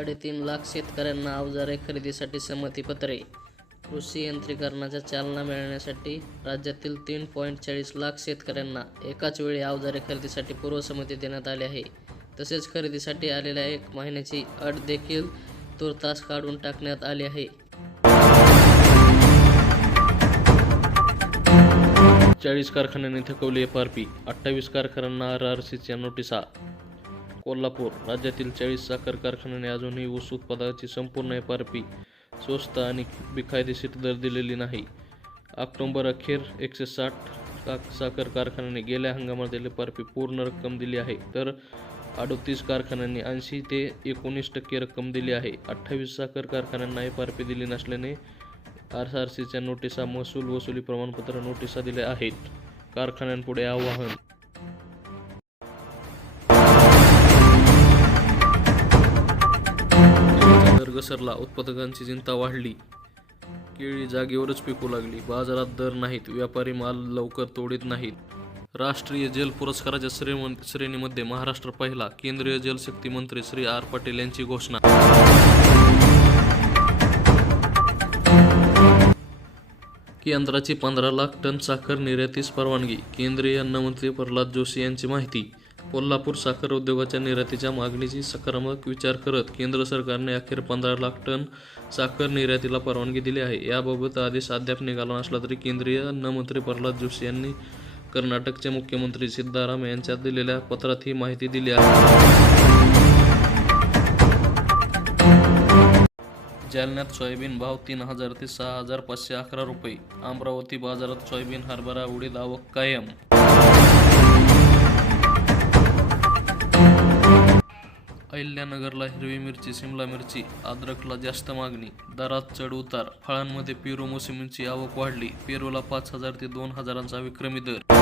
साडेतीन लाख शेतकऱ्यांना अवजारे खरेदीसाठी संमतीपत्रे. कृषी यंत्रीकरणाच्या चालना मिळण्यासाठी राज्यातील तीन पॉईंट चाळीस लाख शेतकऱ्यांना एकाच वेळी अवजारे खरेदीसाठी पूर्वसंमती देण्यात आली आहे. तसेच खरेदीसाठी आलेल्या एक महिन्याची अट देखील तुर्तास काढून टाकण्यात आली आहे. चाळीस कारखान्यांनी थकवली एफ आर पी अठ्ठावीस कारखान्यांना आर आर सीच्या नोटिसा. कोल्हापूर राज्यातील चाळीस साखर कारखान्याने अजूनही ऊस उत्पादनाची संपूर्ण एफ आर पी स्वस्त आणि बेकायदेशीर दर दिलेली नाही. ऑक्टोंबर अखेर एकशे साठ का साखर कारखान्याने गेल्या हंगामातील एफ आर पी पूर्ण रक्कम दिली आहे. तर अडतीस कारखान्यांनी ऐंशी ते एकोणीस टक्के रक्कम दिली आहे. अठ्ठावीस साखर कारखान्यांना एफ आर पी दिली नसल्याने आर आर सीच्या नोटिसा महसूल वसुली प्रमाणपत्र नोटिसा दिल्या आहेत. कारखान्यांपुढे आवाहन घसरला उत्पादकांची चिंता वाढली. केळी जागेवरच पिकू लागली. बाजारात दर नाहीत व्यापारी माल लवकर तोडीत नाहीत. राष्ट्रीय जल पुरस्काराच्या श्रेण श्रेणीमध्ये महाराष्ट्र पहिला केंद्रीय जलशक्ती मंत्री श्री आर पाटील यांची घोषणा. केंद्राची पंधरा लाख टन साखर निर्यातीस परवानगी केंद्रीय अन्नमंत्री प्रल्हाद जोशी यांची माहिती. कोल्हापूर साखर उद्योगाच्या निर्यातीच्या मागणीची सकारात्मक विचार करत केंद्र सरकारने अखेर पंधरा लाख टन साखर निर्यातीला परवानगी दिली आहे. याबाबत आदेश अद्याप निघाला नसला तरी केंद्रीय अन्नमंत्री प्रल्हाद जोशी यांनी कर्नाटकचे मुख्यमंत्री सिद्धाराम यांच्या दिलेल्या पत्रात ही माहिती दिली आहे. जालन्यात सोयाबीन भाव तीन हजार ते सहा हजार पाचशे अकरा रुपये. अमरावती बाजारात सोयाबीन हरभरा उडीद आवक कायम अहिल्यानगरला हिरवी मिरची सिमला मिरची अद्रकला जास्त मागणी. दरात चढ उतार. फळांमध्ये पेरू मोसमींची आवक वाढली. पेरूला पाच हजार ते दोन हजारांचा विक्रमी दर.